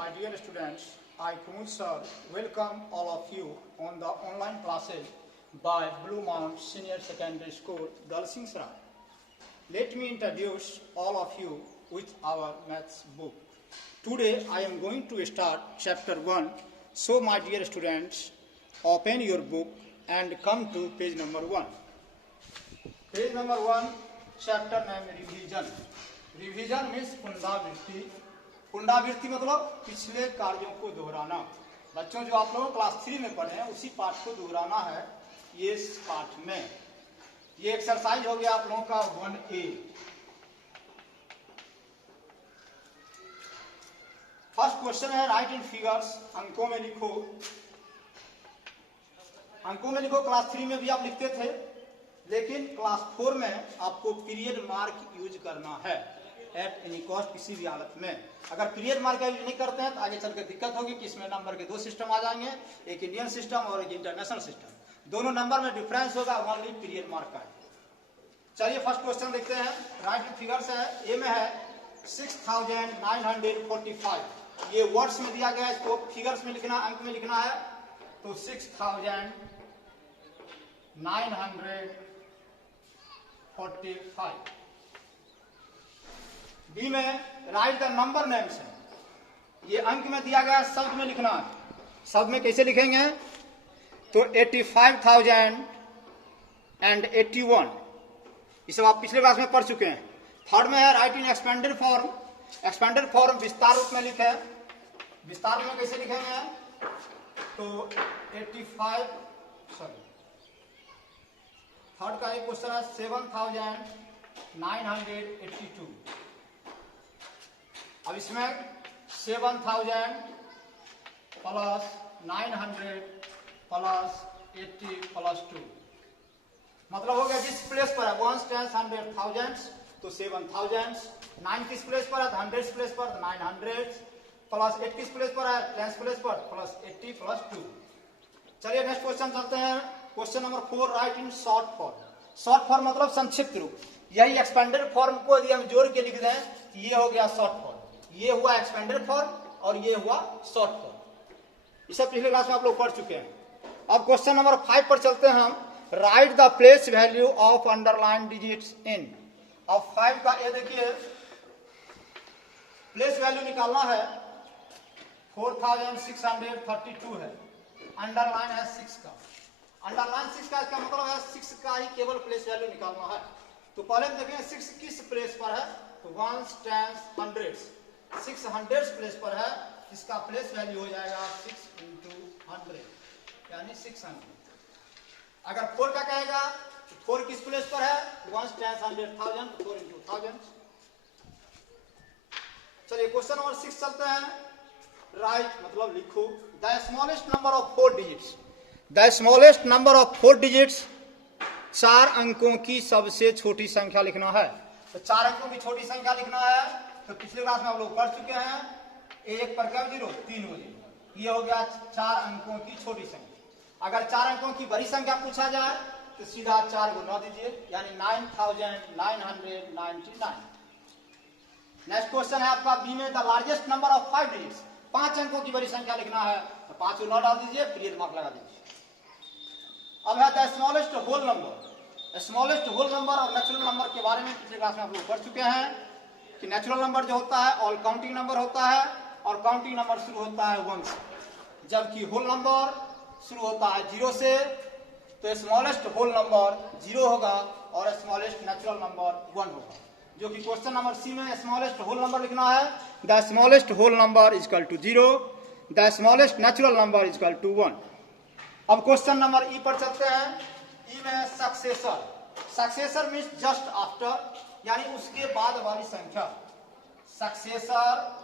my dear students, I, Kumud sir, welcome all of you on the online classes by Blue Mount Senior Secondary School, Dalsingsarai. Let me introduce all of you with our maths book. Today I am going to start chapter 1. So my dear students, open your book and come to page number 1. Page number 1, chapter name revision. Revision means पुनरावृत्ति. पुनरावृत्ति मतलब पिछले कार्यों को दोहराना. बच्चों जो आप लोग क्लास 3 में पढ़े हैं उसी पाठ को दोहराना है ये इस पाठ में. ये एक्सरसाइज हो गया आप लोगों का 1A. फर्स्ट क्वेश्चन है राइट इन फिगर्स. अंकों में लिखो. अंकों में लिखो. क्लास 3 में भी आप लिखते थे, लेकिन क्लास 4 में आपको पीरियड मार्क यूज करना है एट एनी कॉस्ट. किसी भी हालत में अगर पीरियड मार्क का यूज नहीं करते हैं तो आगे चलकर दिक्कत होगी कि इसमें नंबर के 2 सिस्टम आ जाएंगे, एक इंडियन सिस्टम और एक इंटरनेशनल सिस्टम. दोनों नंबर में डिफरेंस होगा, ओनली पीरियड मार्क का. चलिए फर्स्ट क्वेश्चन देखते हैं. राइट इन फिगर्स है. ए में है 6945. ये वर्ड्स में दिया गया है, इसको फिगर्स में लिखना, अंक में लिखना है. तो 6945. बी में राइट द नंबर नेम्स है. ये अंक में दिया गया है, शब्द में लिखना है. शब्द में कैसे लिखेंगे? तो 85,081. इसे आप पिछले क्लास में पढ़ चुके हैं. थर्ड में है राइट इन एक्सपेंडेड फॉर्म. एक्सपेंडेड फॉर्म विस्तार रूप में लिखे. विस्तार में कैसे लिखेंगे? तो 85 थर्ड का एक क्वेश्चन है 7,982. अब इसमें 7,000 प्लस 900 प्लस 80 प्लस 2 मतलब हो गया जिस प्लेस पर है 1 10 100 thousands तो 7,000. 9 किस प्लेस पर है? 100 प्लेस पर 900 प्लस 8 किस प्लेस पर है? 10 प्लेस पर प्लस 80 प्लस 2. चलिए नेक्स्ट क्वेश्चन चलते हैं. Question number 4 right in short form. Short form मतलब संक्षिप्त रूप. यही एक्सपेंडेड फॉर्म को यदि हम जोड़ के लिख दें तो ये हो गया शॉर्ट फॉर्म. ये हुआ एक्सपेंडेड फॉर्म और ये हुआ शॉर्ट फॉर्म. इसे पिछले क्लास में आप लोग पढ़ चुके हैं. अब क्वेश्चन नंबर 5 पर चलते हैं हम. Right the place value of underline digits in. अब 5 का ये देखिए प्लेस वैल्यू निकालना है. 4632 है. अंडरलाइन है 6 का. अंडरलाइन 6 का इसका मतलब है 6 का ही केवल प्लेस वैल्यू निकालना है. तो पहले हम देखेंगे 6 किस प्लेस पर है. तो 1 10 100 6 100 प्लेस पर है. इसका प्लेस वैल्यू हो जाएगा 6 into 100 यानी 600. अगर 4 का कहेगा तो 4 किस प्लेस पर है? 1 10 100 1000 4 into 1000. चलिए क्वेश्चन नंबर 6 चलते हैं. राइट मतलब लिखो the smallest number of 4 digits. The smallest number of 4 digits. 4 अंकों की सबसे छोटी संख्या लिखना है. तो 4 अंकों की छोटी संख्या लिखना है. तो पिछले क्लास में हम लोग पढ़ चुके हैं. 1 पर क्या 0 3 हो जाए. ये हो गया 4 अंकों की छोटी संख्या. अगर 4 अंकों की बड़ी संख्या पूछा जाए तो सीधा 4 को 9 दीजिए यानी 9999. नेक्स्ट क्वेश्चन है आपका बी में the largest number of 5 digits. 5 अंकों की बड़ी संख्या लिखना है. तो 5 को 9 डाल दीजिए, पीरियड मार्क लगा दीजिए. अब है the smallest whole number. Smallest whole number और नेचुरल नंबर के बारे में पिछले क्लास में आप लोग पढ़ चुके हैं कि नेचुरल नंबर जो होता है ऑल काउंटिंग नंबर होता है और काउंटिंग नंबर शुरू होता है 1 से, जबकि होल नंबर शुरू होता है 0 से. तो स्मॉलेस्ट होल नंबर 0 होगा और स्मॉलेस्ट नेचुरल नंबर 1 होगा. जो कि क्वेश्चन नंबर सी में स्मॉलेस्ट होल नंबर लिखना है. The smallest whole number is equal to 0. The smallest natural number is equal to 1. अब क्वेश्चन नंबर ई पर चलते हैं. ई में successor. Successor means just after यानी उसके बाद वाली संख्या. सक्सेसर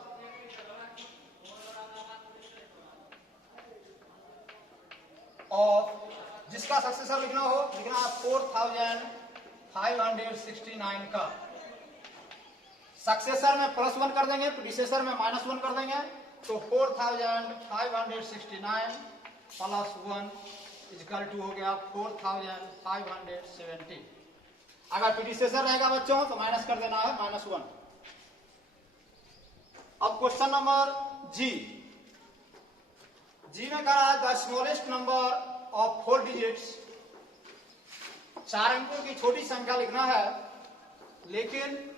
ऑफ जिसका सक्सेसर लिखना हो लिखना है 4569 का. सक्सेसर में +1 कर देंगे, प्रीसेसर में -1 कर देंगे. तो 4569 प्लस 1 इक्वल टू हो गया 4570. अगर प्रीसेसर रहेगा बच्चों तो माइनस कर देना है -1. अब क्वेश्चन नंबर जी में कह रहा है the smallest number of 4 digits, 4 अंकों की छोटी संख्या लिखना है, लेकिन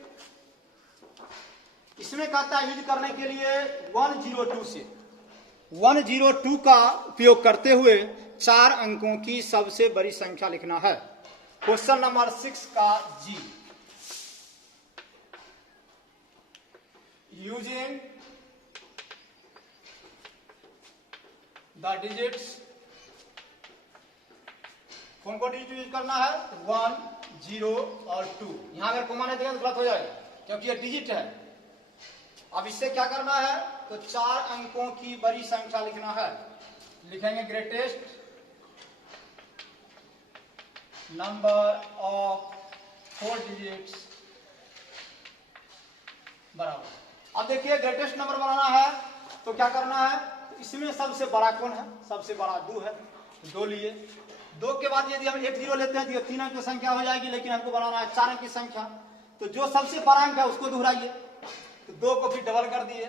इसमें कहता है यूज करने के लिए 102 से 102 का उपयोग करते हुए 4 अंकों की सबसे बड़ी संख्या लिखना है। क्वेश्चन नंबर 6 का जी, यूजिंग द डिजिट्स, कौन कौन डिजिट यूज करना है? 1, 0 और 2। यहां अगर कोमा नहीं देगा तो गलत हो जाएगा क्योंकि ये डिजिट है। अब इससे क्या करना है? तो 4 अंकों की बड़ी संख्या लिखना है। लिखेंगे ग्रेटेस्ट नंबर ऑफ 4 डिजिट्स बराबर। अब देखिए ग्रेटेस्ट नंबर बनाना है तो क्या करना है? इसमें सबसे बड़ा कौन है? सबसे बड़ा 2 है, 2 लिए। 2 के बाद यदि हम 1 0 लेते हैं तो 3 अंक की संख्या हो जाएगी, लेकिन हमको बनाना है 4 अंक की संख्या। तो जो सबसे बड़ा अंक है उसको दोहराइए, तो 2 को फिर डबल कर दिए,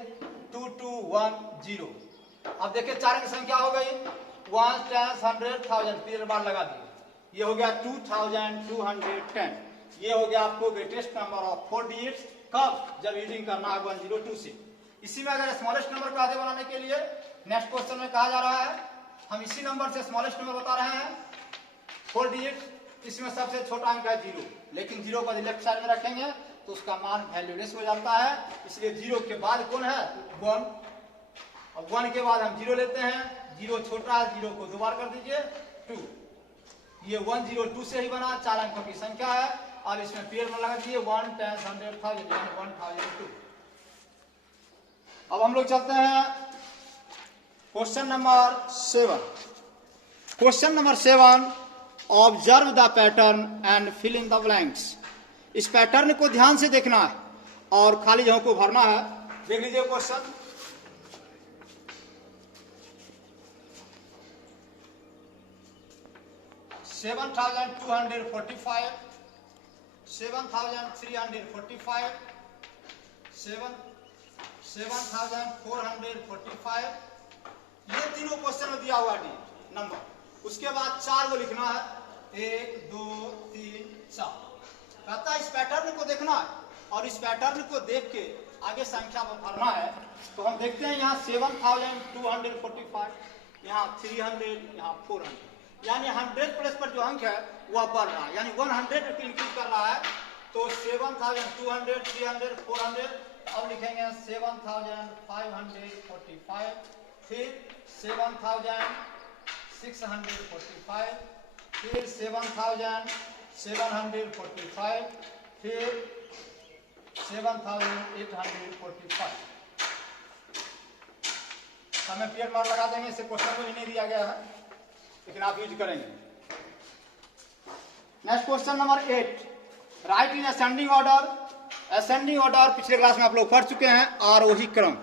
2 2 1 0। अब देखिए 4 अंक की संख्या हो गई 1 10 100 1000, फिर बार लगा दिए, ये हो गया 2210। ये हो गया आपको ग्रेटेस्ट नंबर ऑफ 4 डिजिट्स। कब? जब यूजिंग करना है 102 से। इसी में अगर स्मॉलेस्ट नंबर को आगे बनाने के लिए नेक्स्ट क्वेश्चन में कहा जा रहा है, हम इसी नंबर से स्मॉलेस्ट नंबर बता रहे हैं 4 डिजिट। इसमें सबसे छोटा अंक है 0, लेकिन 0 को लेफ्ट साइड में रखेंगे तो उसका मान वैल्यूलेस हो जाता है, इसलिए 0 के बाद कौन है? 1। अब 1 के बाद हम 0 लेते हैं, 0 छोटा है, 0 को 2 बार कर दीजिए 2। ये 102 से ही बना, 4 अंकों की संख्या है। और इसमें पेयर में लगा दीजिए 1 10 100 1000 यानी 1002। अब हम लोग चलते हैं question number 7। Question number 7, observe the pattern and fill in the blanks. इस पैटर्न को ध्यान से देखना है और खाली जगहों को भरना है। देख लीजिए क्वेश्चन, $7,245, $7,345, $7,445, ये तीनों क्वेश्चन में दिया हुआ डी नंबर। उसके बाद 4 को लिखना है, 1 2 3 4। कहता है इस पैटर्न को देखना है और इस पैटर्न को देख के आगे संख्या को भरना है। तो हम देखते हैं यहाँ 7,245, यहाँ 300, यहाँ 400, यानी 100 प्लस पर जो अंक है वह बढ़ रहा है, यानी 100 इंक्रीज कर रहा है। तो 7,200, 300, 400। अब लिखेंगे 7,545, फिर 7,645, फिर 7,745, फिर 7,845। हमें पेयर मार्क लगा देंगे, इसे क्वेश्चन को ही नहीं दिया गया है लेकिन आप यूज करेंगे। Next question number 8, right in ascending order. Ascending order पिछले क्लास में आप लोग पढ़ चुके हैं। आरोही क्रम,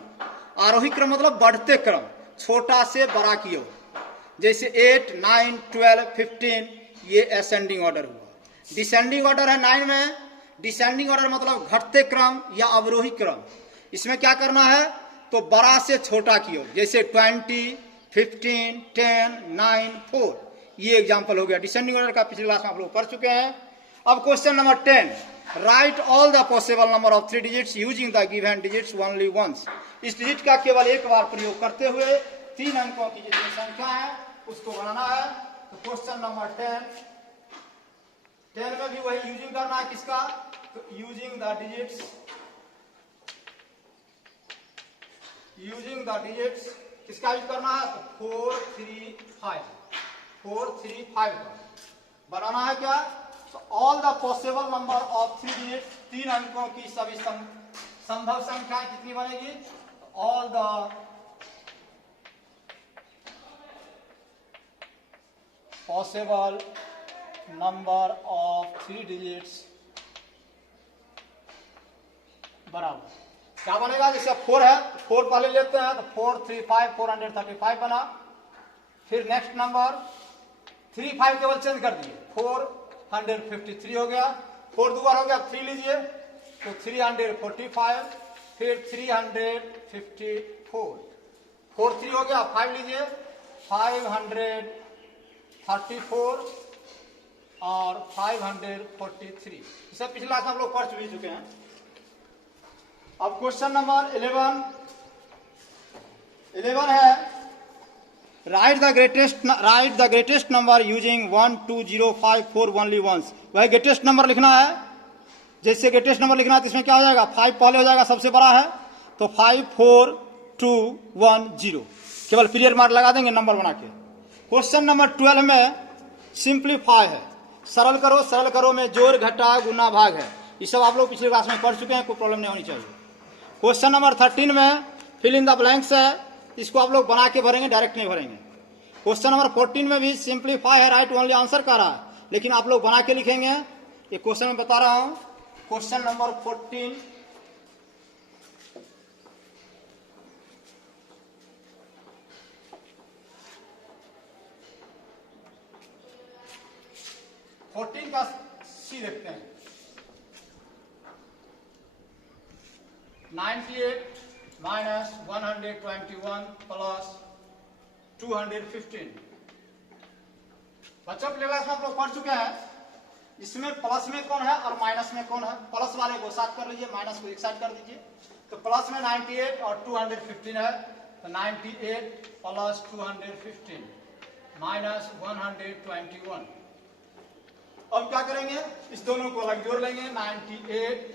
आरोही क्रम मतलब बढ़ते क्रम, छोटा से बड़ा की ओर। जैसे 8 9 12 15, ये असेंडिंग ऑर्डर हुआ। डिसेंडिंग ऑर्डर है 9 में। डिसेंडिंग ऑर्डर मतलब घटते क्रम या अवरोही क्रम। इसमें क्या करना है? तो बड़ा से छोटा की ओर, जैसे 20 15 10 9 4, ये एग्जाम्पल हो गया डिसेंडिंग ऑर्डर का। पिछले क्लास में आप लोग पढ़ चुके हैं। अब question number 10, write all the possible number of 3 digits using the given digits only once. इस डिजिट का केवल एक बार प्रयोग करते हुए 3 अंकों की जितनी संख्या है उसको बनाना है। तो क्वेश्चन नंबर 10 में भी वही यूजिंग करना है, किसका? तो using the digits, using the digits किसका यूज करना है? तो 4 3 5 बनाना है क्या? तो all the possible number of 3 digits, 3 अंकों की सभी संभव संख्या कितनी बनेगी? All the possible number of 3 digits बराबर क्या बनेगा? जैसे 4 है, 4 पहले लेते हैं तो 4 3 5 435 बना। फिर नेक्स्ट नंबर 3 5 केवल चेंज कर दिए, 453 हो गया। 4 2 बार हो गया, 3 लीजिए तो 345, फिर 354, 43 हो गया, 5 लीजिए, 534 और 543। सब पिछला हम लोग पढ़ भी चुके हैं। अब क्वेश्चन नंबर 11 है, write the greatest number using 1 2 0 5 4 only once. वह ग्रेटेस्ट नंबर लिखना है। जैसे ग्रेटेस्ट नंबर लिखना है तो इसमें क्या हो जाएगा, 5 पहले हो जाएगा, सबसे बड़ा है, तो 5 4 2 1 0, केवल पीरियड मार्क लगा देंगे नंबर बना के। क्वेश्चन नंबर 12 में सिंप्लीफाई है, सरल करो में जोड़ घटा गुना भाग है। ये सब आप लोग पिछले क्लास में पढ़ चुके हैं, कोई प्रॉब्लम नहीं होनी चाहिए। क्वेश्चन नंबर 13 में फिल इन द ब्लैंक्स है, इसको आप लोग बना के भरेंगे, डायरेक्ट नहीं भरेंगे। क्वेश्चन नंबर 14 में भी सिंप्लीफाई है, राइट ओनली आंसर कर रहा है, लेकिन आप लोग बना के लिखेंगे। ये क्वेश्चन में बता रहा हूं, क्वेश्चन नंबर 14 का सी देखते हैं। 98 माइनस 121 प्लस 215। बच्चों के क्लास में आप लोग पढ़ चुके हैं। इसमें प्लस में कौन है और माइनस में कौन है। प्लस वाले को साथ कर लीजिए, माइनस को एक साथ कर दीजिए। तो प्लस में 98 और 215 है, तो 98 प्लस 215 माइनस 121। अब क्या करेंगे, इस दोनों को अलग जोड़ लेंगे, 98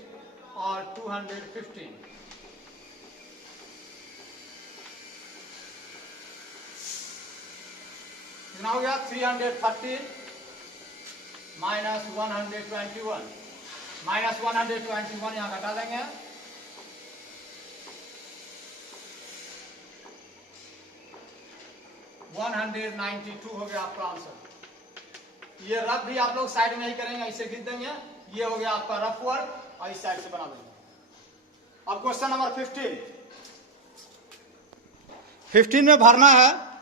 और 215। कितना हो गया, 330 माइनस 121, माइनस 121 यहां घटा देंगे, $192 हो गया आपका आंसर। ये रफ भी आप लोग साइड में ही करेंगे, ऐसे खींच देंगे, ये हो गया आपका रफ वर्क, और इस साइड से बना देंगे। अब क्वेश्चन नंबर 15 में भरना है।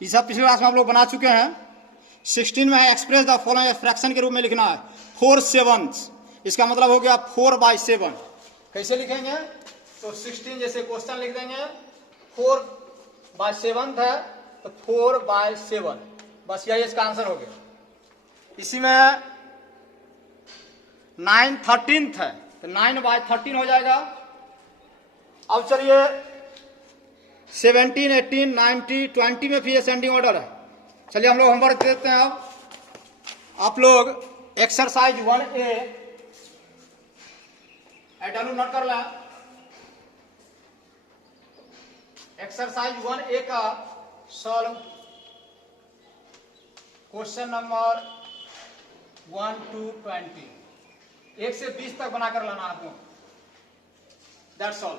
ये सब पिछले क्लास में आप लोग बना चुके हैं। 16 में है, एक्सप्रेस द फॉलोइंग फ्रैक्शन के रूप में लिखना है 4/7। इसका मतलब हो गया 4/7। कैसे लिखेंगे, तो 16 जैसे क्वेश्चन लिख देंगे, 4/7 है तो 4/7, बस यही इसका आंसर हो गया। इसी में 9/13 है तो 9/13 हो जाएगा। अब चलिए 17, 18, 19, 20 में फिर असेंडिंग ऑर्डर है। चलिए हम लोग होमवर्क देते हैं। अब आप लोग एक्सरसाइज 1A डालू नोट कर लें। एक्सरसाइज 1A का सॉल्व क्वेश्चन नंबर 1 to 20, 1 से 20 तक बना कर लाना आपको। That's all.